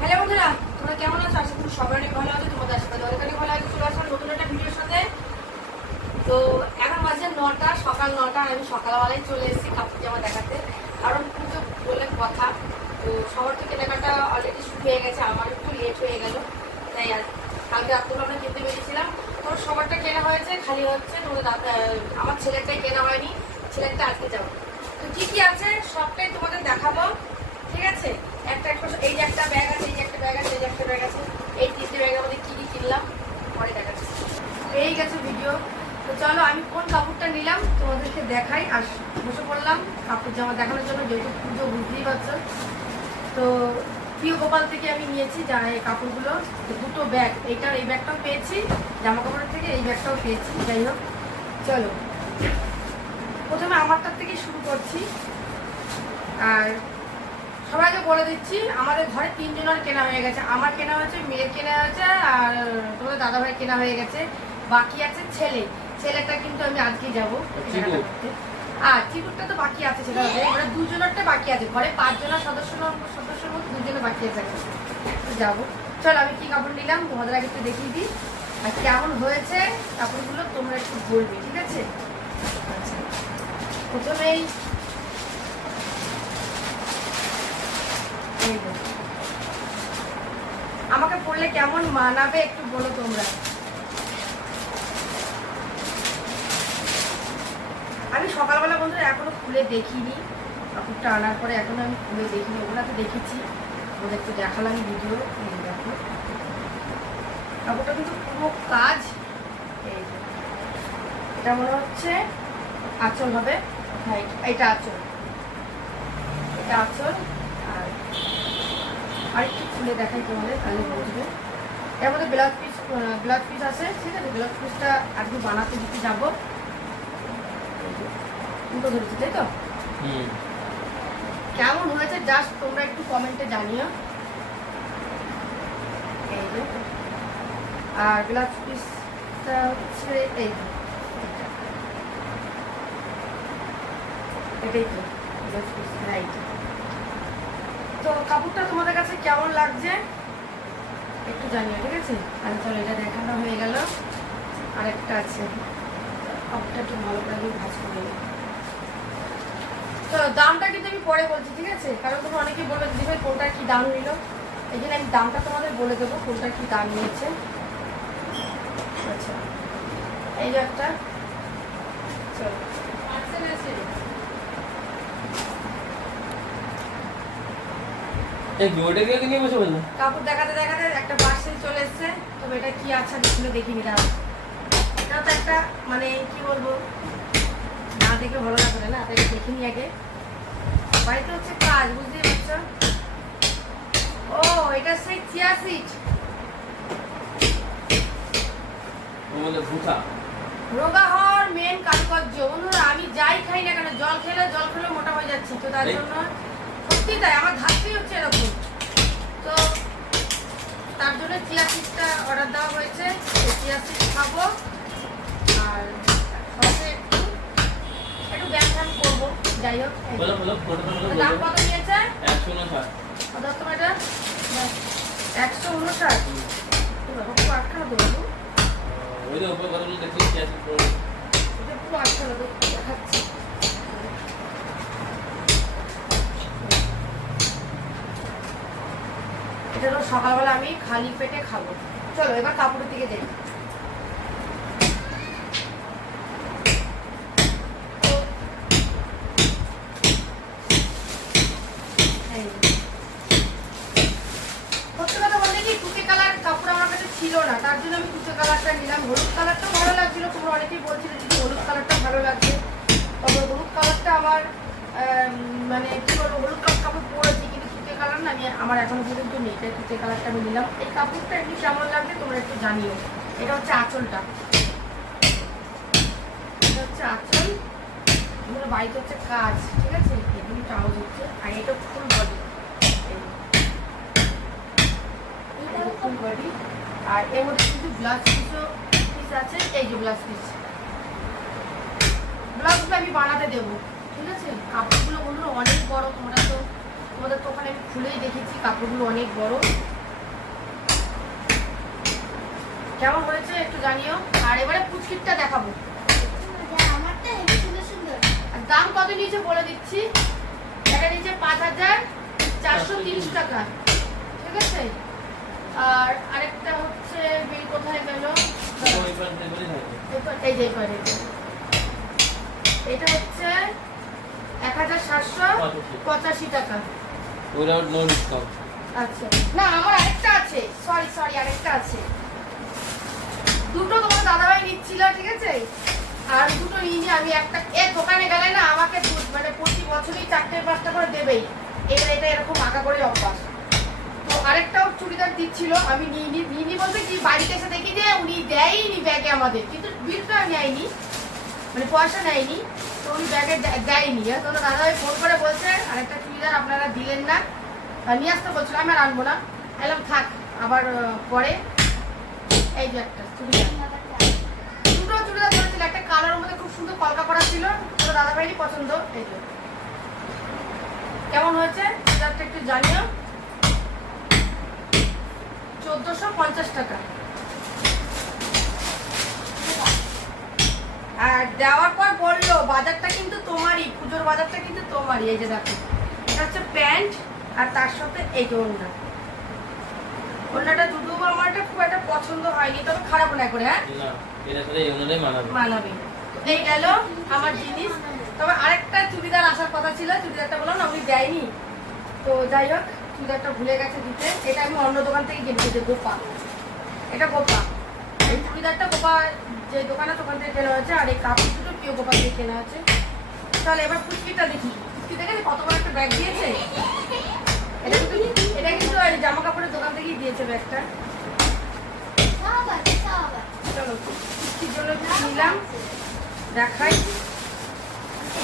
Hello বন্ধুরা, তোমরা কেমন আছো? আশা করি সবাই অনেক ভালো আছো। তোমাদের আশীর্বাদ অনেক অনেক ভালো আছে, চলে আসলাম নতুন একটা ভিডিওর সাথে। তো এখন বাজে নটা, সকাল নটা, আমি সকালবেলায় চলে এসেছি কাপড় জামা দেখাতে। কারণ পুজো বলে কথা, তো সবার তো কেনাকাটা অলরেডি শুরু হয়ে গেছে, আমার একটু লেট হয়ে গেল। তাই আর কালকে রাত্রে আমরা কিনতে বেরিয়েছিলাম তো সবারটা কেনা হয়েছে, খালি হচ্ছে আমার ছেলেরটাই কেনা হয়নি, ছেলেরটা আজকে যাব। তো কি কি আছে, সবটাই তোমাদের দেখাবো, ঠিক আছে? একটা একটা এই একটা ব্যাগ আছে, এই যে একটা ব্যাগ আছে, এই যে একটা ব্যাগ আছে, এই তিনটে ব্যাগের মধ্যে কি কি কিনলাম, পরে দেখাচ্ছি। এই গেছে ভিডিও তো চলো, আমি কোন কাপড়টা নিলাম, তোমাদেরকে দেখাই। আর বসে পড়লাম, কাপড় জামা দেখানোর জন্য যেহেতু পুজো, বুঝতেই পারছ। তো প্রিয় গোপাল থেকে আমি নিয়েছি যা এই কাপড়গুলো। দুটো ব্যাগ এইটার এই ব্যাগটাও পেয়েছি জামা কাপড়ের থেকে এই ব্যাগটাও পেয়েছি, যাই হোক, চলো। প্রথমে আমারটার থেকে শুরু করছি। আর সবাইকে বলে দিচ্ছি আমাদের ঘরে তিনজনের কেনা হয়ে গেছে। আমার কেনা হয়েছে মেয়ের কেনা হয়েছে আর তোমাদের দাদা ভাই কেনা হয়ে গেছে। বাকি আছে ছেলে। ছেলেটা কিন্তু আমি আজকে যাব? আর চিকুরটা তো বাকি আছে সেটা হবে মানে দুজনেরটা বাকি আছে। ঘরে পাঁচজনের সদস্য সদস্যের মধ্যে দুজনে বাকি আছে যাব। চল আমি কি কাপড় নিলাম? তোমাদের আগে একটু দেখিয়ে দিই। আর কেমন হয়েছে কাপড়গুলো তোমরা একটু বলবে ঠিক আছে? আচ্ছা। প্রথমেই এই যে। আমাকে পড়লে কেমন মানাবে একটু বলো তোমরা। আমি সকালবেলা বন্ধুরা এখনও খুলে দেখিনি। কাপড়টা আনার পরে এখনও আমি খুলে দেখিনি। ওগুলো তো দেখেছি। ওদের একটু দেখালাম ভিডিও। দেখো। কাপড়টা কিন্তু পুরো কাজ। এটা মনে হচ্ছে আঁচল হবে। হ্যাঁ এটা- আঁচল। এটা আঁচল। আরেকটু খুলে দেখাই তোমাদের তাহলে বুঝবে। এর মধ্যে ব্লাউজ পিস ব্লাউজ পিস আছে ঠিক আছে? ব্লাউজ পিসটা আজকে বানাতে দিতে যাব। দুটো ধরেছি তাই তো? কেমন হয়েছে? জাস্ট তোমরা একটু কমেন্টে জানিও। এই যে। আর ব্লাউজ পিসটা হচ্ছে এই এটাই তো ব্লাউজ পিস রাইট তো কাপড়টা তোমাদের কাছে কেমন লাগছে? একটু জানিও, ঠিক আছে? আর চলো, এটা দেখানো হয়ে গেল। আরেকটা আছে। কাপড়টা একটু ভালো করে আমি ভাজ করে তো দামটা কিন্তু আমি পরে বলছি, ঠিক আছে? কারণ তুমি অনেকেই বলবে, দিদি ভাই কোনটার কি দাম নিল? এই জন্য আমি দামটা তোমাদের বলে দেবো কোনটার কি দাম নিয়েছে। আচ্ছা এই একটা। চলো এই ওটা দিয়ে নিয়ে বসে বলল কাপড় দেখাতে দেখাতে একটা পার্সেল চলে এসছে। তবে এটা কি আছে আমি খুলে দেখিনি দাঁড়াও এটা তো একটা মানে কি বলব না দেখে ভালো লাগবে না তাই দেখিনি আগে। বাড়িতে হচ্ছে কাজ পারছ? ও এটা সেই চিয়া সিট রোগা হওয়ার মেন কারুকার্য। বন্ধুরা আমি যাই খাই না কেন জল খেলে জল খেলে মোটা হয়ে যাচ্ছি। তো তার জন্য সত্যি তাই আমার ধারতেই হচ্ছে এরকম। তার জন্য চিয়া সিডটা অর্ডার দেওয়া হয়েছে। চিয়া সিড খাব। আর সাথে একটু একটু ব্যায়াম ফ্যাম করব। যাই হোক দাম কত নিয়েছে কত তোমার একশো উনষাট খুব আটখানা বাবু। ওই যে উপরে পুরো আটখানা দেখাচ্ছি। সকালবেলা আমি খালি পেটে খাব। চলো এবার কাপড়ের দিকে যাই। পর্যন্ত নেই তাই টুকে কালারটা আমি নিলাম। এই কাপড়টা এমনি কেমন লাগবে তোমরা একটু জানিও। এটা হচ্ছে আঁচলটা। এটা হচ্ছে আঁচল। এগুলো বাড়িতে হচ্ছে কাজ, ঠিক আছে? এগুলি ট্রাউজ হচ্ছে। আর এটা ফুল বডি ফুল বডি আর এর মধ্যে কিন্তু ব্লাউজ পিসও পিস আছে। এই যে ব্লাউজ পিস ব্লাউজগুলো আমি বানাতে দেবো, ঠিক আছে? কাপড়গুলো বন্ধুরা অনেক বড়, তোমরা তো তোমাদের তো ওখানে খুলেই দেখেছি কাপড়গুলো অনেক বড়। কেমন হয়েছে একটু জানিও? আর এবারে পুচকিটটা দেখাবো। সুন্দর সুন্দর। দাম কত নিচে বলে দিচ্ছি। এটা নিচে পাঁচ হাজার চারশো তিরিশ টাকা। ঠিক আছে? আর আরেকটা হচ্ছে বিল কোথায় গেল? এই যে। এটা হচ্ছে এক হাজার সাতশো পঁচাশি টাকা। উইদাউট নো ডিসকাউন্ট আচ্ছা। না, আমার আরেকটা আছে। সরি সরি আরেকটা আছে। দুটো তোমার দাদাভাই নিচ্ছিল, ঠিক আছে? আর দুটো নিয়ে আমি একটা, এ, দোকানে গেলে না আমাকে মানে প্রতি বছরই চারটে পাঁচটা করে দেবেই। এবার এটা এরকম আঁকা করে অভ্যাস। তো আরেকটাও চুড়িদার দিচ্ছিল, আমি নিয়ে নি নিয়ে নি বলতে কি, বাড়িতে এসে দেখি যে উনি দেয়নি ব্যাগে আমাদের। কিন্তু বিলটা নেয়নি। মানে পয়সা নেয়নি তো উনি ব্যাগে দেয়নি। তো দাদাভাই ফোন করে বলছে, আরেকটা চুড়িদার আপনারা দিলেন না নিয়ে আসতে বলছিল, আমি আর আনব না। এলাম থাক, আবার পরে। এই যে একটা চুড়িদার। দুটো চুড়িদার ধরেছিল একটা কালারের মধ্যে খুব সুন্দর কলকা করা ছিল তোর দাদা ভাইয়েরই পছন্দ, এই যে। কেমন হয়েছে? চুড়িদারটা একটু জানিও। চোদ্দোশো পঞ্চাশ টাকা। আর দেওয়ার পর বলল বাজারটা কিন্তু তোমারই পুজোর বাজারটা কিন্তু তোমারই। এই যে দেখো এটা হচ্ছে প্যান্ট আর তার সাথে এই যে ওড়না। ওড়নাটা দুটো আমার খুব একটা পছন্দ হয়নি তবে খারাপ না করে হ্যাঁ? মানাবে। এই গেল আমার জিনিস। তবে আরেকটা চুড়িদার আসার কথা ছিল চুড়িদারটা বললাম না উনি দেয়নি। তো যাই হোক চুড়িদারটা ভুলে গেছে দিতে। এটা আমি অন্য দোকান থেকে কিনেছি যে গোপা। এটা গোপা। এই চুড়িদারটা গোপা যে দোকানে দোকান থেকে কেনা হয়েছে আর এই কাপড় দুটো প্রিয় গোপা থেকে কেনা আছে তাহলে এবার পুচকিটা দেখি। পুচকি দেখে কত বড় একটা ব্যাগ দিয়েছে? এটা কিন্তু এটা কিন্তু জামা কাপড়ের দোকান থেকেই দিয়েছে ব্যাগটা। চলো জন্য নিলাম দেখাই।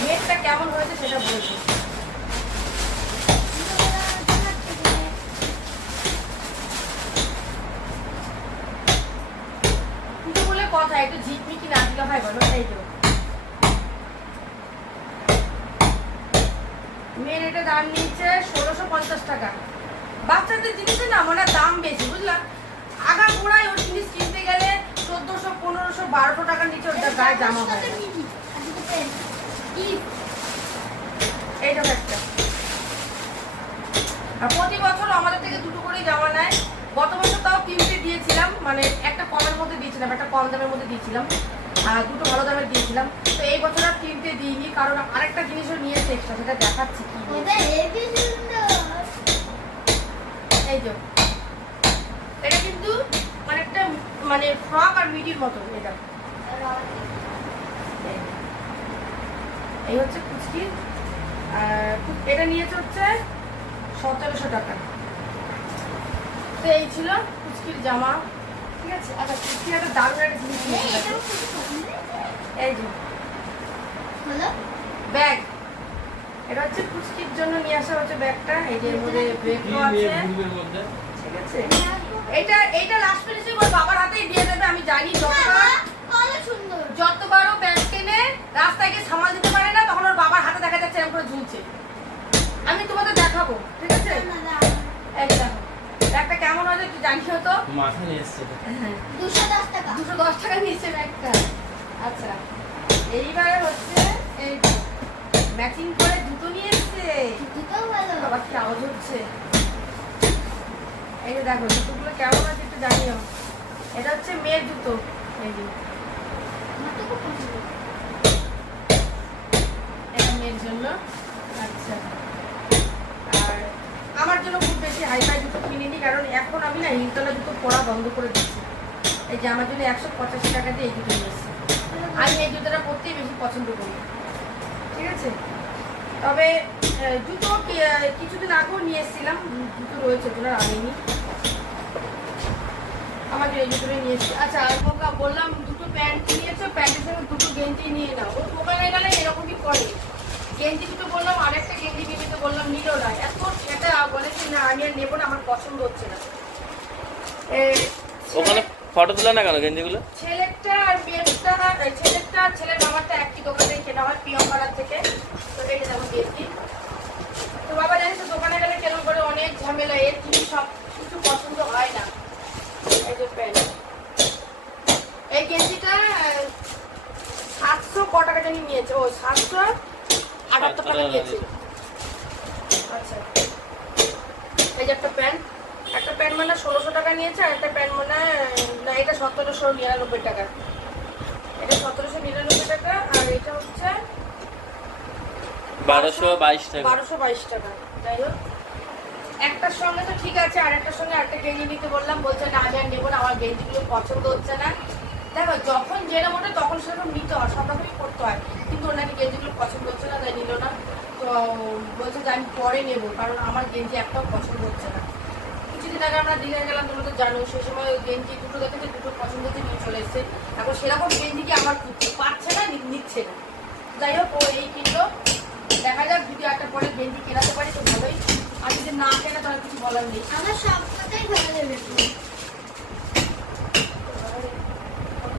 মেয়েরটা কেমন হয়েছে সেটা বলব কথা একটু ঝিকমিকি না দিলে হয় বলো এই তো। এটা দাম নিচ্ছে ষোলোশো পঞ্চাশ টাকা। বাচ্চাদের জিনিসের না মানে দাম বেশি বুঝলা? আগা গোড়ায় ওর জিনিস কিনতে গেলে চোদ্দোশো পনেরোশো বারোশো টাকার নিচে ওটা গায়ে জামা হয়। একটা। আর প্রতি বছর আমাদের থেকে দুটো করেই জামা নেয়। গত বছর তাও তিনটে দিয়েছিলাম। মানে একটা কমের মধ্যে দিয়েছিলাম একটা কম দামের মধ্যে দিয়েছিলাম আর দুটো ভালো দামের দিয়েছিলাম। তো এই বছর আর তিনটে দিইনি কারণ আরেকটা জিনিসও নিয়েছে এক্সট্রা সেটা দেখাচ্ছি কি এই যে এটা কিন্তু মানে একটা মানে ফ্রক আর মিডির মতো এটা। এই হচ্ছে কুচকি এটা নিয়েছে হচ্ছে সতেরোশো টাকা। তো এই ছিল কুচকির জামা। ঠিক আছে? আচ্ছা একটা দারুণ একটা জিনিস এই যে ব্যাগ। এটা হচ্ছে কুচকির জন্য নিয়ে আসা হচ্ছে ব্যাগটা। এই যে এর মধ্যে ব্রেকও আছে ঘুরবে এর মধ্যে। ঠিক আছে? এটা এইটা লাস্ট ফিনিশিং বাবার হাতেই দিয়ে দেবে আমি জানি যতবার সুন্দর। যতবারও ব্যাগ টেনে রাস্তায় গিয়ে সামাল দিতে পারে না তখন ওর বাবার হাতে দেখা যাচ্ছে এরকম করে ঝুলছে। আমি তোমাদের দেখাবো ঠিক আছে? একটু জানিও তো? মাথা নিয়ে এসছে এটা। দুশো দশ টাকা। দুশো দশ টাকা নিয়েছে ব্যাগটা। আচ্ছা এইবারে হচ্ছে এই ম্যাচিং করে জুতো নিয়ে এসছে। দুটোও ভালো। বাবা কি আওয়াজ হচ্ছে? এই যে দেখো জুতোগুলো কেমন আছে একটু জানিও। এটা হচ্ছে মেয়ের জুতো এই যে। এটা মেয়ের জন্য। জন্য খুব বেশি হাই ফাই জুতো কিনিনি, কারণ এখন আমি না হিলতলা জুতো পরা বন্ধ করে দিচ্ছি। এই যে আমার জন্য একশো পঁচাশি টাকা দিয়ে এই জুতো নিয়েছি। আমি এই জুতোটা পরতেই বেশি পছন্দ করি। ঠিক আছে? তবে জুতো কিছুদিন আগেও নিয়ে এসেছিলাম, জুতো রয়েছে আর আনিনি আমাকে এই জুতোটা নিয়ে এসেছি। আচ্ছা আর মোকা বললাম দুটো প্যান্ট নিয়েছো প্যান্টের সঙ্গে দুটো গেঞ্জি নিয়ে নাও। ও দোকানে গেলে এরকমই করে? গেঞ্জি দুটো বললাম, আরেকটা গেঞ্জি নিয়ে নিতে বললাম, নিল না। এত না আমি আর নেব না আমার পছন্দ হচ্ছে না। ওখানে ফটো তোলা না কেন গেঞ্জিগুলো? ছেলেরটা আর মেয়েরটা এই ছেলেরটা আর ছেলের মামারটা একই দোকানে কেনা হয় প্রিয়ঙ্কার থেকে। তো এই যে দেখো গেঞ্জি তো বাবা জানিস দোকানে গেলে কেন করে অনেক ঝামেলা এর জিনিস সব কিছু পছন্দ হয় না। এই যে প্যান্ট এই গেঞ্জিটা সাতশো ক টাকা জানি নিয়েছে। ও সাতশো আটাত্তর টাকা নিয়েছে। আচ্ছা। এই যে একটা প্যান্ট একটা প্যান্ট মানে ষোলোশো টাকা নিয়েছে আর একটা প্যান্ট মানে না এটা সতেরোশো নিরানব্বই টাকা। এটা সতেরোশো নিরানব্বই টাকা আর এটা হচ্ছে বারোশো বাইশ টাকা। বারোশো বাইশ টাকা। যাই হোক একটার সঙ্গে তো ঠিক আছে আর একটার সঙ্গে একটা গেঞ্জি নিতে বললাম বলছে না আমি আর নেব না আমার গেঞ্জিগুলো পছন্দ হচ্ছে না। দেখো যখন যেরকম ওঠে তখন সেরকম নিতে হয় সব রকমই করতে হয় কিন্তু ওর নাকি গেঞ্জিগুলো পছন্দ হচ্ছে না তাই নিল না। বলছে যে আমি পরে নেব, কারণ আমার গেঞ্জি একটাও পছন্দ হচ্ছে না। কিছুদিন আগে আমরা দীঘায় গেলাম, তোমরা তো জানো সেই সময় গেঞ্জি দুটো দেখেছে? দুটো পছন্দ হচ্ছে নিয়ে চলে এসছে। এখন সেরকম গেঞ্জি কি আমার পাচ্ছে না নিচ্ছে না। যাই হোক, ও এই কিনলো। দেখা যাক, যদি একটা পরে গেঞ্জি কেনাতে পারি, তো ভালোই। আর যদি না কেনা, তাহলে কিছু বলার নেই। আমার সব কথাই ভালো লেগেছে।